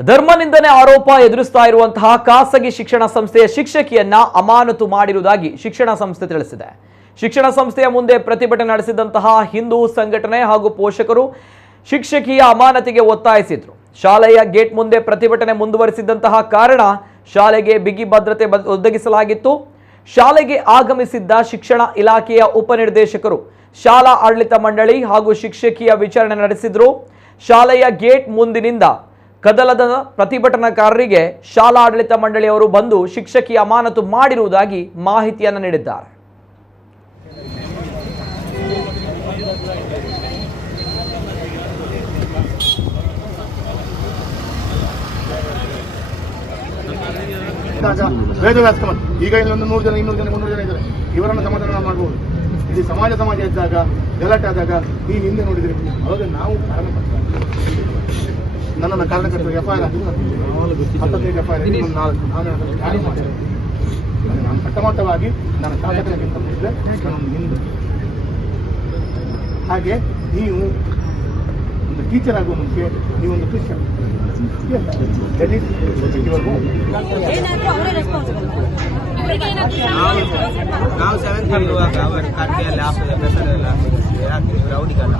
ಧರ್ಮ ನಿಂದನೆ ಆರೋಪ ಎದುರಿಸ್ತಾ ಇರುವಂತಹ ಖಾಸಗಿ ಶಿಕ್ಷಣ ಸಂಸ್ಥೆಯ ಶಿಕ್ಷಕಿಯನ್ನ ಅಮಾನತು ಮಾಡಿರುವುದಾಗಿ ಶಿಕ್ಷಣ ಸಂಸ್ಥೆ ತಿಳಿಸಿದೆ. ಶಿಕ್ಷಣ ಸಂಸ್ಥೆಯ ಮುಂದೆ ಪ್ರತಿಭಟನೆ ನಡೆಸಿದಂತಹ ಹಿಂದೂ ಸಂಘಟನೆ ಹಾಗೂ ಪೋಷಕರು ಶಿಕ್ಷಕಿಯ ಅಮಾನತಿಗೆ ಒತ್ತಾಯಿಸಿದ್ರು. ಶಾಲೆಯ ಗೇಟ್ ಮುಂದೆ ಪ್ರತಿಭಟನೆ ಮುಂದುವರಿಸಿದಂತಹ ಕಾರಣ ಶಾಲೆಗೆ ಬಿಗಿ ಭದ್ರತೆ ಒದಗಿಸಲಾಗಿತ್ತು. ಶಾಲೆಗೆ ಆಗಮಿಸಿದ್ದ ಶಿಕ್ಷಣ ಇಲಾಖೆಯ ಉಪನಿರ್ದೇಶಕರು ಶಾಲಾ ಆಡಳಿತ ಮಂಡಳಿ ಹಾಗೂ ಶಿಕ್ಷಕಿಯ ವಿಚಾರಣೆ ನಡೆಸಿದ್ರು. ಶಾಲೆಯ ಗೇಟ್ ಮುಂದಿನಿಂದ ಕದಲದ ಪ್ರತಿಭಟನಾಕಾರರಿಗೆ ಶಾಲಾ ಆಡಳಿತ ಮಂಡಳಿಯವರು ಬಂದು ಶಿಕ್ಷಕಿ ಅಮಾನತು ಮಾಡಿರುವುದಾಗಿ ಮಾಹಿತಿಯನ್ನು ನೀಡಿದ್ದಾರೆ. ಈಗ ಇಲ್ಲೊಂದು 100 ಜನ 200 ಜನ 300 ಜನ ಇದ್ದಾರೆ. ಇವರನ್ನು ಸಮಾಧಾನ ಮಾಡಬಹುದು. ಇಲ್ಲಿ ಸಮಾಜ ಇದ್ದಾಗ ಗಲಾಟೆ ಆದಾಗ ನೀವು ಹಿಂದೆ ನೋಡಿದ್ರಿ, ಅವಾಗ ನಾವು ನನ್ನನ್ನು ಕಾರಣಕರ್ತರಿಗೆ ನಾನು ಕಟ್ಟಮಟ್ಟವಾಗಿ ನಾನು ಶಾಸಕರಿಗಿಂತ ಮುಂದೆ ನಾನು ಹಿಂದೆ. ಹಾಗೆ ನೀವು ಒಂದು ಟೀಚರ್ ಆಗುವ ಮುಂಚೆ ನೀವೊಂದು ಕ್ರಿಶ್ಚಿಯನ್. ನಾವು 7th ಇರುವಾಗ ಅವರ ಕಟ್ಟೆಯಲ್ಲಿ ಹಾಕಿದ ಪ್ರಸಾದ ಎಲ್ಲ ಹಾಕಿ ರೌಡಿಗೆಲ್ಲ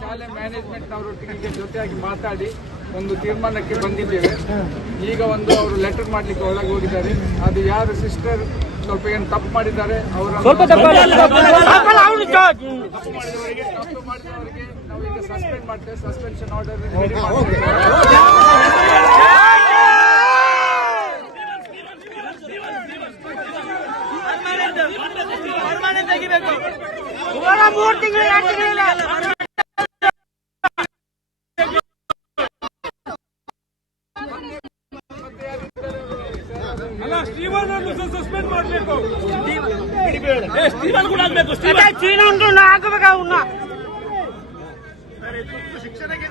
ಶಾಲೆ ಮ್ಯಾನೇಜ್ಮೆಂಟ್ನವರೊಟ್ಟಿಗೆ ಜೊತೆಯಾಗಿ ಮಾತಾಡಿ ಒಂದು ತೀರ್ಮಾನಕ್ಕೆ ಬಂದಿದ್ದೇವೆ. ಈಗ ಅವರು ಲೆಟರ್ ಮಾಡಲಿಕ್ಕೆ ಒಳಗೆ ಹೋಗಿದ್ದಾರೆ. ಅದು ಯಾರು ಸಿಸ್ಟರ್ ಸ್ವಲ್ಪ ಏನು ತಪ್ಪು ಮಾಡಿದ್ದಾರೆ ತಪ್ಪು ಮಾಡಿದವರಿಗೆ ನಾವು ಈಗ ಸಸ್ಪೆಂಡ್ ಮಾಡ್ತೇವೆ. ಸಸ್ಪೆನ್ಷನ್ ಆರ್ಡರ್ ರೆಡಿ ಸಸ್ಪೆಂಡ್ ಮಾಡಬೇಕು. ಶಿಕ್ಷಣಕ್ಕೆ